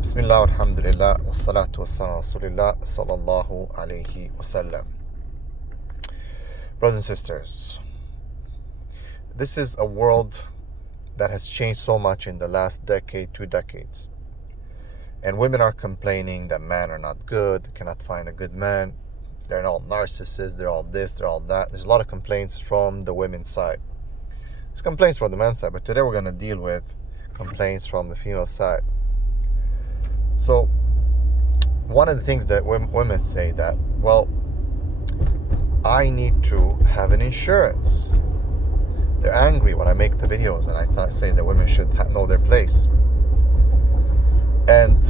Bismillah, alhamdulillah, wassalatu wassalamu rasulillah, sallallahu alayhi wasallam. Brothers and sisters, this is a world that has changed so much in the last decade, 2 decades. And women are complaining that men are not good, cannot find a good man, they're all narcissists, they're all this, they're all that. There's a lot of complaints from the women's side. There's complaints from the men's side, but today we're going to deal with complaints from the female side. So, one of the things that women say that, well, I need to have an insurance. They're angry when I make the videos and I say that women should know their place. And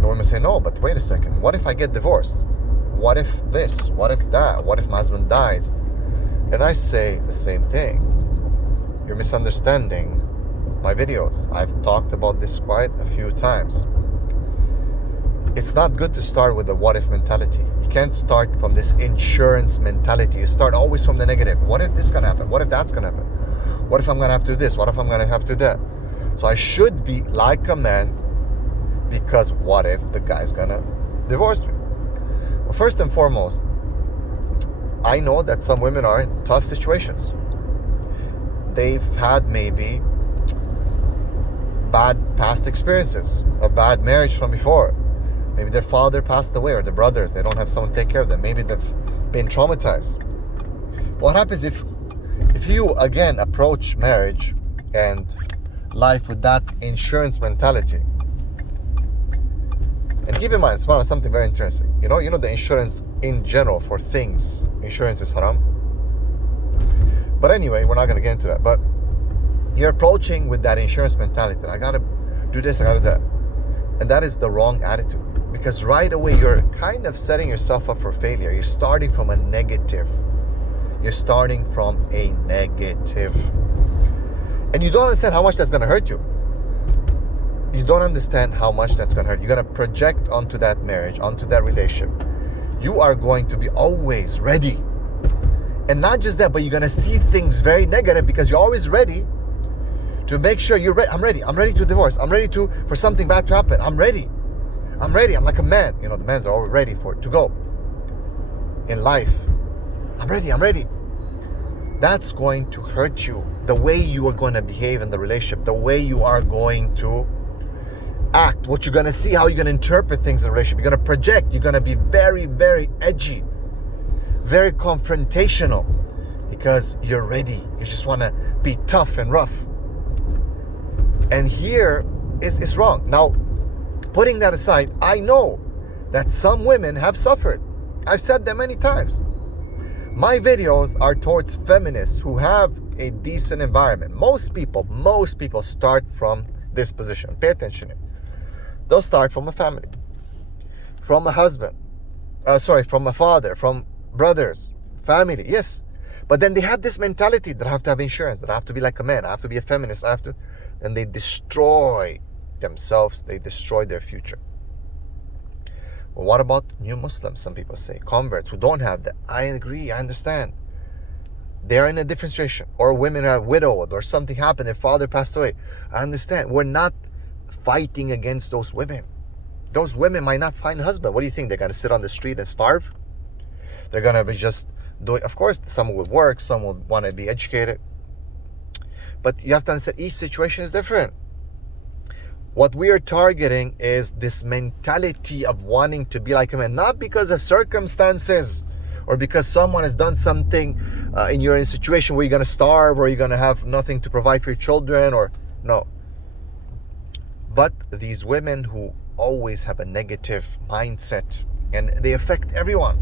the women say, no, but wait a second. What if I get divorced? What if this? What if that? What if my husband dies? And I say the same thing. You're misunderstanding my videos. I've talked about this quite a few times. It's not good to start with the what if mentality. You can't start from this insurance mentality. You start always from the negative. What if this gonna happen? What if that's gonna happen? What if I'm gonna have to do this? What if I'm gonna have to do that? So I should be like a man, because what if the guy's gonna divorce me? Well, first and foremost, I know that some women are in tough situations. They've had maybe bad past experiences, a bad marriage from before. Maybe their father passed away, or their brothers, they don't have someone to take care of them. Maybe they've been traumatized. What happens if you, again, approach marriage and life with that insurance mentality? And keep in mind, something very interesting. You know the insurance in general for things, insurance is haram. But anyway, we're not going to get into that. But you're approaching with that insurance mentality that I got to do this, I got to do that. And that is the wrong attitude. Because right away, you're kind of setting yourself up for failure. You're starting from a negative. You're starting from a negative. And you don't understand how much that's going to hurt you. You don't understand how much that's going to hurt. You're going to project onto that marriage, onto that relationship. You are going to be always ready. And not just that, but you're going to see things very negative because you're always ready to make sure you're ready. I'm ready. I'm ready to divorce. I'm ready for something bad to happen. I'm ready. I'm ready. I'm like a man. The men are always ready to go in life. I'm ready. That's going to hurt you. The way you are going to behave in the relationship, the way you are going to act, what you're going to see, how you're going to interpret things in the relationship. You're going to project. You're going to be very, very edgy, very confrontational because you're ready. You just want to be tough and rough. And here, it's wrong. Now, putting that aside, I know that some women have suffered. I've said that many times. My videos are towards feminists who have a decent environment. Most people start from this position. Pay attention. They'll start from a family, from a husband, from a father, from brothers, family, yes. But then they have this mentality that I have to have insurance, that I have to be like a man, I have to be a feminist, and they destroy themselves, they destroy their future. Well, what about new Muslims? Some people say, converts who don't have that. I agree, I understand. They're in a different situation. Or women are widowed, or something happened, their father passed away. I understand. We're not fighting against those women. Those women might not find a husband. What do you think? They're going to sit on the street and starve? They're going to be just doing, of course, some will work, some will want to be educated. But you have to understand, each situation is different. What we are targeting is this mentality of wanting to be like a man, not because of circumstances or because someone has done something you're in a situation where you're going to starve or you're going to have nothing to provide for your children, or no. But these women who always have a negative mindset and they affect everyone.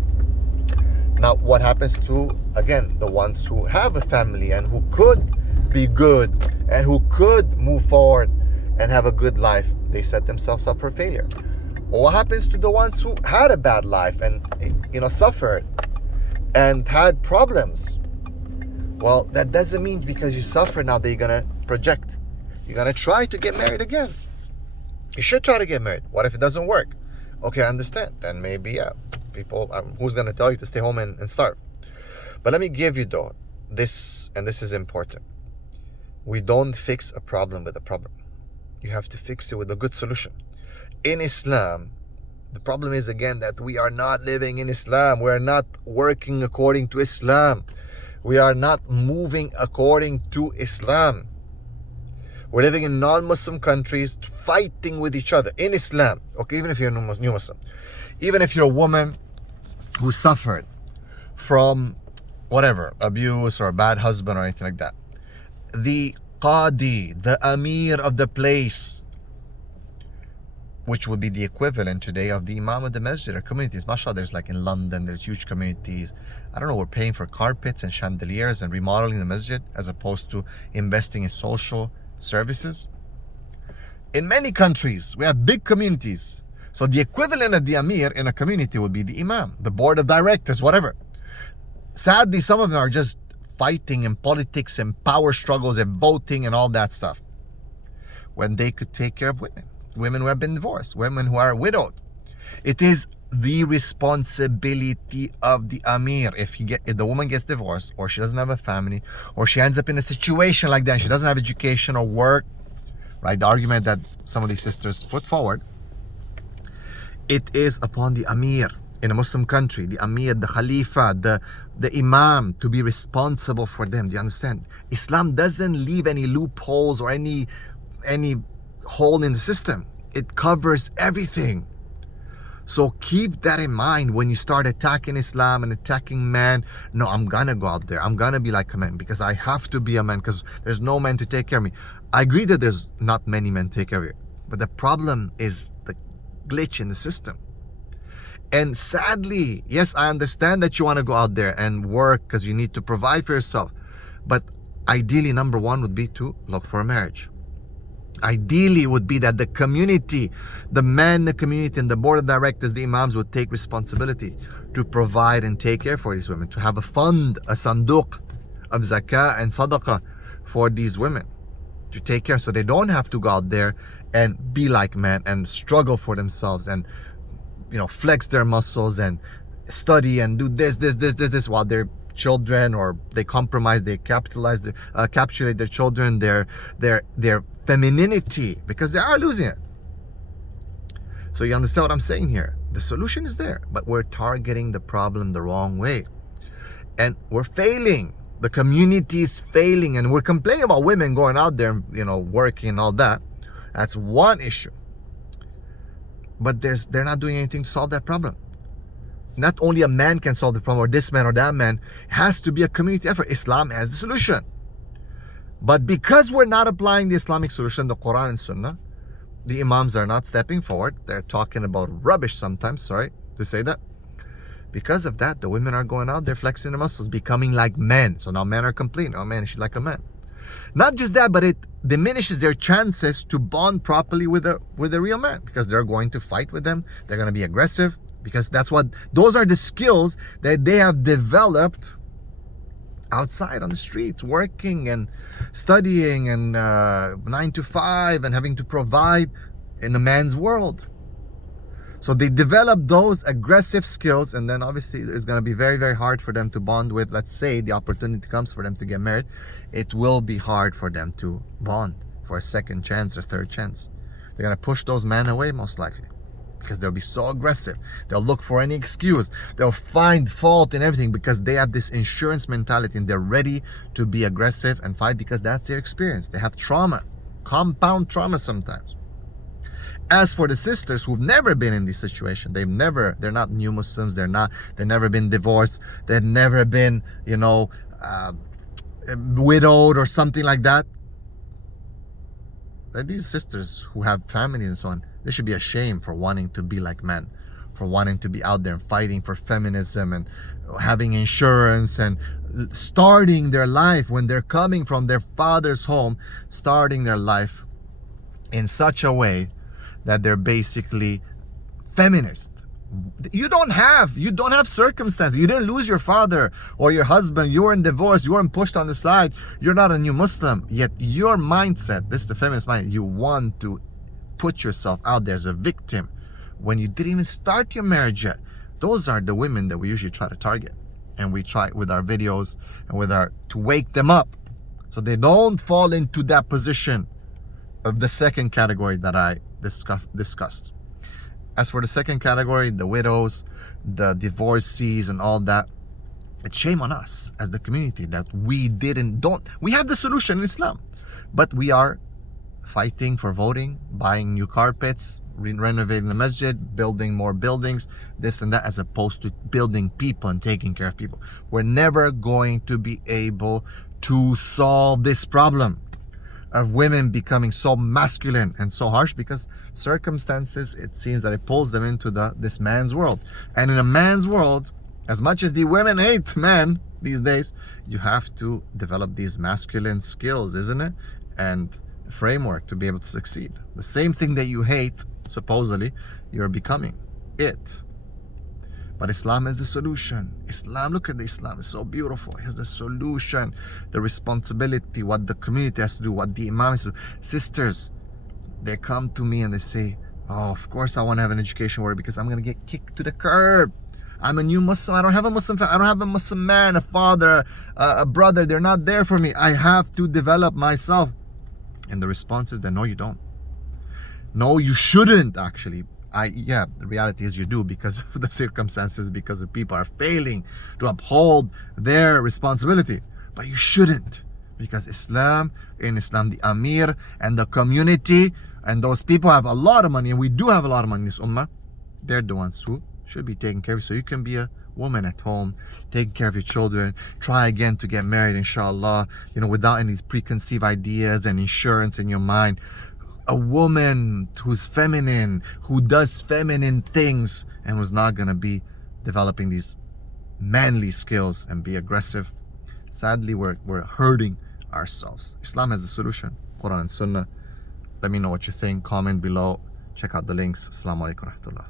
Now, what happens to, again, the ones who have a family and who could be good and who could move forward and have a good life? They set themselves up for failure. Well, what happens to the ones who had a bad life and suffered and had problems? Well, that doesn't mean because you suffer now that you're gonna project. You're gonna try to get married again. You should try to get married. What if it doesn't work? Okay, I understand. Then maybe, people, who's gonna tell you to stay home and starve? But let me give you though this, and this is important. We don't fix a problem with a problem. You have to fix it with a good solution. in Islam, the problem is again that we are not living in Islam. We are not working according to Islam. We are not moving according to Islam. We're living in non-Muslim countries, fighting with each other in Islam. Okay, even if you're a new Muslim. Even if you're a woman who suffered from whatever, abuse or a bad husband or anything like that. The Qadi, the Amir of the place, which would be the equivalent today of the Imam of the Masjid or communities. MashaAllah, there's like in London, there's huge communities. I don't know, we're paying for carpets and chandeliers and remodeling the masjid as opposed to investing in social services. In many countries, we have big communities. So the equivalent of the Amir in a community would be the Imam, the board of directors, whatever. Sadly, some of them are just fighting in politics and power struggles and voting and all that stuff, when they could take care of women who have been divorced, women who are widowed. It is the responsibility of the Amir. If the woman gets divorced, or she doesn't have a family, or she ends up in a situation like that, and she doesn't have education or work, right? The argument that some of these sisters put forward, it is upon the Amir in a Muslim country, the Amir, the Khalifa, the Imam, to be responsible for them. Do you understand? Islam doesn't leave any loopholes or any hole in the system. It covers everything. So keep that in mind when you start attacking Islam and attacking man. No, I'm gonna go out there, I'm gonna be like a man because I have to be a man, because there's no man to take care of me. I agree that there's not many men to take care of you, but the problem is the glitch in the system. And sadly, yes, I understand that you want to go out there and work because you need to provide for yourself, but ideally, number one would be to look for a marriage. Ideally would be that the community, the men in the community and the board of directors, the imams, would take responsibility to provide and take care for these women, to have a fund, a sanduq of zakah and sadaqah for these women, to take care so they don't have to go out there and be like men and struggle for themselves and, you know, flex their muscles and study and do this while their children, or they compromise, they capitulate their children, their femininity, because they are losing it. So you understand what I'm saying here? The solution is there, but we're targeting the problem the wrong way, and we're failing. The community is failing, and we're complaining about women going out there and, you know, working and all that. That's one issue, but they're not doing anything to solve that problem. Not only a man can solve the problem, or this man or that man. It has to be a community effort. Islam has the solution. But because we're not applying the Islamic solution, the Quran and Sunnah, the Imams are not stepping forward. They're talking about rubbish sometimes, sorry to say that. Because of that, the women are going out there flexing their muscles, becoming like men. So now men are complaining, oh man, she's like a man. Not just that, but it diminishes their chances to bond properly with a real man, because they're going to fight with them. They're going to be aggressive, because those are the skills that they have developed outside on the streets, working and studying and 9 to 5 and having to provide in a man's world. So they develop those aggressive skills, and then obviously it's going to be very, very hard for them to bond with. Let's say the opportunity comes for them to get married, it will be hard for them to bond for a second chance or third chance. They're going to push those men away most likely, because they'll be so aggressive. They'll look for any excuse. They'll find fault in everything, because they have this insurance mentality and they're ready to be aggressive and fight, because that's their experience. They have trauma, compound trauma sometimes. As for the sisters who've never been in this situation, they're not new Muslims, they've never been divorced, they've never been, widowed or something like that. These sisters who have family and so on, they should be ashamed for wanting to be like men, for wanting to be out there and fighting for feminism and having insurance and starting their life when they're coming from their father's home, starting their life in such a way that they're basically feminist. You don't have circumstances. You didn't lose your father or your husband. You weren't divorced. You weren't pushed on the side. You're not a new Muslim. Yet your mindset, this is the feminist mind, you want to put yourself out there as a victim when you didn't even start your marriage yet. Those are the women that we usually try to target. And we try with our videos and to wake them up so they don't fall into that position of the second category that I discussed. As for the second category, the widows, the divorcees and all that, it's shame on us as the community that we have the solution in Islam, but we are fighting for voting, buying new carpets, renovating the masjid, building more buildings, this and that, as opposed to building people and taking care of people. We're never going to be able to solve this problem of women becoming so masculine and so harsh, because circumstances, it seems that it pulls them into this man's world. And in a man's world, as much as the women hate men these days, you have to develop these masculine skills, isn't it? And framework to be able to succeed. The same thing that you hate, supposedly, you're becoming it. But Islam is the solution. Islam, look at the Islam, it's so beautiful. It has the solution, the responsibility, what the community has to do, what the imam has to do. Sisters, they come to me and they say, oh, of course I want to have an education where, because I'm going to get kicked to the curb. I'm a new Muslim. I don't have a Muslim family. I don't have a Muslim man, a father, a brother. They're not there for me. I have to develop myself. And the response is that no, you don't. No, you shouldn't actually. The reality is you do, because of the circumstances, because the people are failing to uphold their responsibility. But you shouldn't, because in Islam, the Amir and the community and those people have a lot of money, and we do have a lot of money in this ummah. They're the ones who should be taken care of. So you can be a woman at home, taking care of your children, try again to get married, inshallah, without any preconceived ideas and insurance in your mind. A woman who's feminine, who does feminine things, and who's not going to be developing these manly skills and be aggressive. Sadly, we're hurting ourselves. Islam has the solution. Quran and Sunnah. Let me know what you think. Comment below. Check out the links. Assalamu alaikum wa rahmatullah.